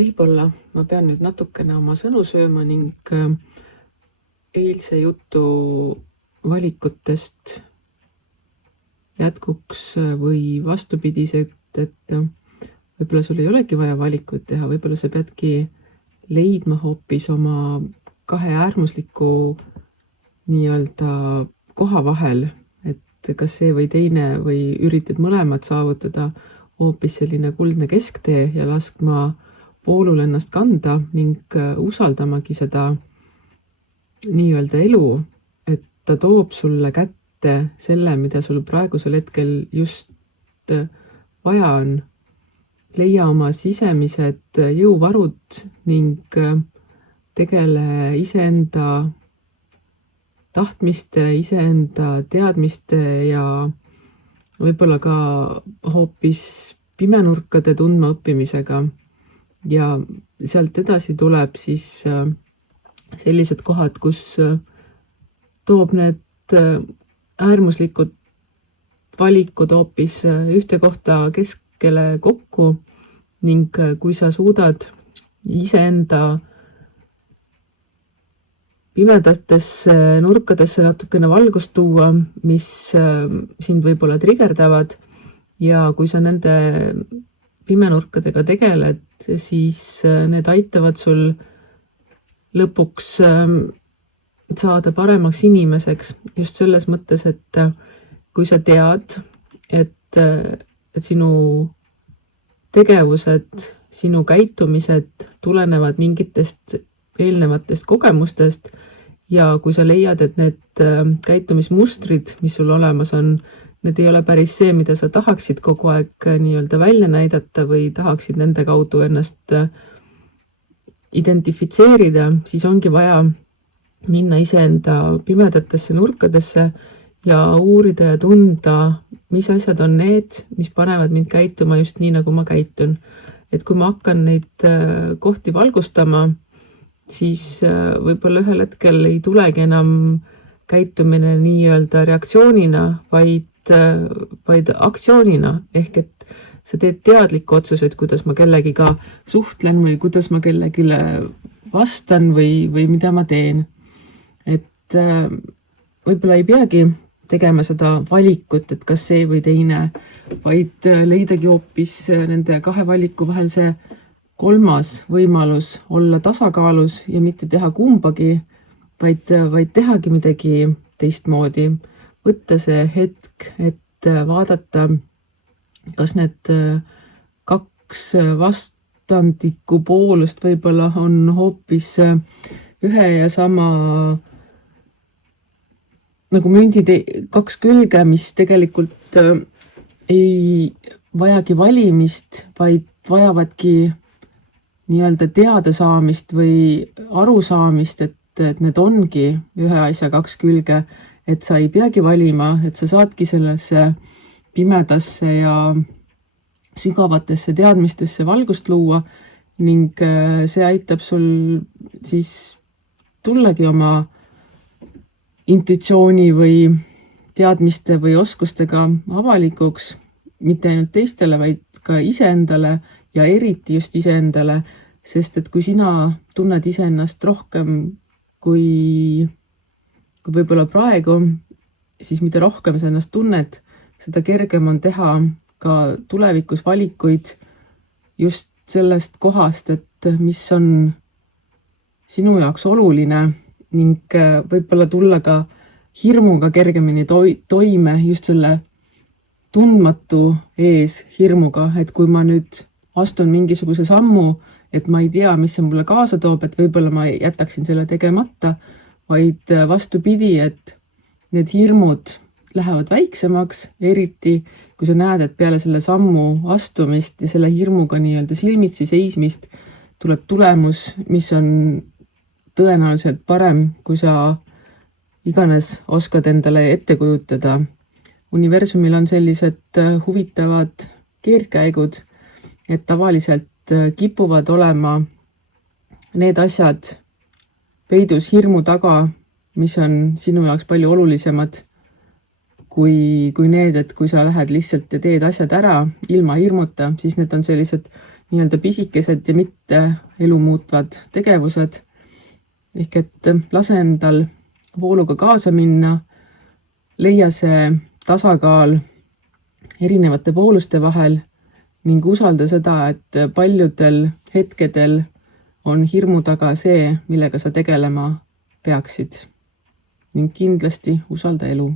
Võib-olla ma pean nüüd natukene oma sõnu sööma ning eilse jutu valikutest jätkuks või vastupidiselt, et võib-olla sul ei olegi vaja valikuid teha, võib-olla sa peadki leidma hoopis oma kahe äärmusliku nii-öelda koha vahel, et kas see või teine või üritad mõlemad saavutada hoopis selline kuldne kesktee ja laskma voolul ennast kanda ning usaldamagi seda nii-öelda elu, et ta toob sulle kätte selle, mida sul praegusel hetkel just vaja on. Leia oma sisemised jõuvarud ning tegele iseenda tahtmiste, iseenda teadmiste ja võib-olla ka hoopis pimenurkade tundma õppimisega. Ja sealt edasi tuleb siis sellised kohad, kus toob need äärmuslikud valikud hoopis ühte kohta keskele kokku ning kui sa suudad iseenda pimedatesse nurkadesse natukene valgust tuua, mis sind võib-olla trigerdavad ja kui sa nende pimenurkadega tegeled, siis need aitavad sul lõpuks saada paremaks inimeseks just selles mõttes, et kui sa tead, et sinu tegevused, sinu käitumised tulenevad mingitest eelnevatest kogemustest ja kui sa leiad, et need käitumismustrid, mis sul olemas on, need ei ole päris see, mida sa tahaksid kogu aeg nii-öelda välja näidata või tahaksid nende kaudu ennast identifitseerida, siis ongi vaja minna iseenda pimedatesse nurkadesse ja uurida ja tunda, mis asjad on need, mis panevad mind käituma just nii, nagu ma käitun. Et kui ma hakkan neid kohti valgustama, siis võib-olla ühel hetkel ei tulegi enam käitumine nii-öelda reaktsioonina, vaid aktsioonina, ehk et sa teed teadliku otsuseid, kuidas ma kellegiga suhtlen või kuidas ma kellegile vastan või mida ma teen. Et võib-olla ei peagi tegema seda valikut, et kas see või teine, vaid leidagi hoopis nende kahe valiku vahel see kolmas võimalus olla tasakaalus ja mitte teha kumbagi, vaid tehagi midagi teistmoodi. Võtta see hetk, et vaadata, kas need kaks vastandikku poolust võib-olla on hoopis ühe ja sama nagu mündi kaks külge, mis tegelikult ei vajagi valimist, vaid vajavadki nii-öelda teada saamist või arusaamist, et need ongi ühe asja kaks külge, et sa ei peagi valima, et sa saadki sellesse pimedasse ja sügavatesse teadmistesse valgust luua ning see aitab sul siis tullagi oma intuitsiooni või teadmiste või oskustega avalikuks, mitte ainult teistele, vaid ka iseendale ja eriti just iseendale, sest et kui sina tunned iseennast rohkem kui võib-olla praegu, siis mida rohkem sa ennast tunned, seda kergem on teha ka tulevikus valikuid just sellest kohast, et mis on sinu jaoks oluline ning võib-olla tulla ka hirmuga kergemini toime just selle tundmatu ees hirmuga, et kui ma nüüd astun mingisuguse sammu, et ma ei tea, mis see mulle kaasa toob, et võib-olla ma jätaksin selle tegemata, vaid vastupidi, et need hirmud lähevad väiksemaks, eriti kui sa näed, et peale selle sammu astumist ja selle hirmuga nii-öelda silmitsi seismist tuleb tulemus, mis on tõenäoliselt parem, kui sa iganes oskad endale ette kujutada. Universumil on sellised huvitavad keerdkäigud, et tavaliselt kipuvad olema need asjad peidus hirmu taga, mis on sinu jaoks palju olulisemad kui need, et kui sa lähed lihtsalt ja teed asjad ära ilma hirmuta, siis need on sellised nii-öelda pisikesed ja mitte elu muutvad tegevused. Ehk et lase endal vooluga kaasa minna, leia see tasakaal erinevate vooluste vahel ning usalda seda, et paljudel hetkedel on hirmu taga see, millega sa tegelema peaksid. Ning kindlasti usalda elu.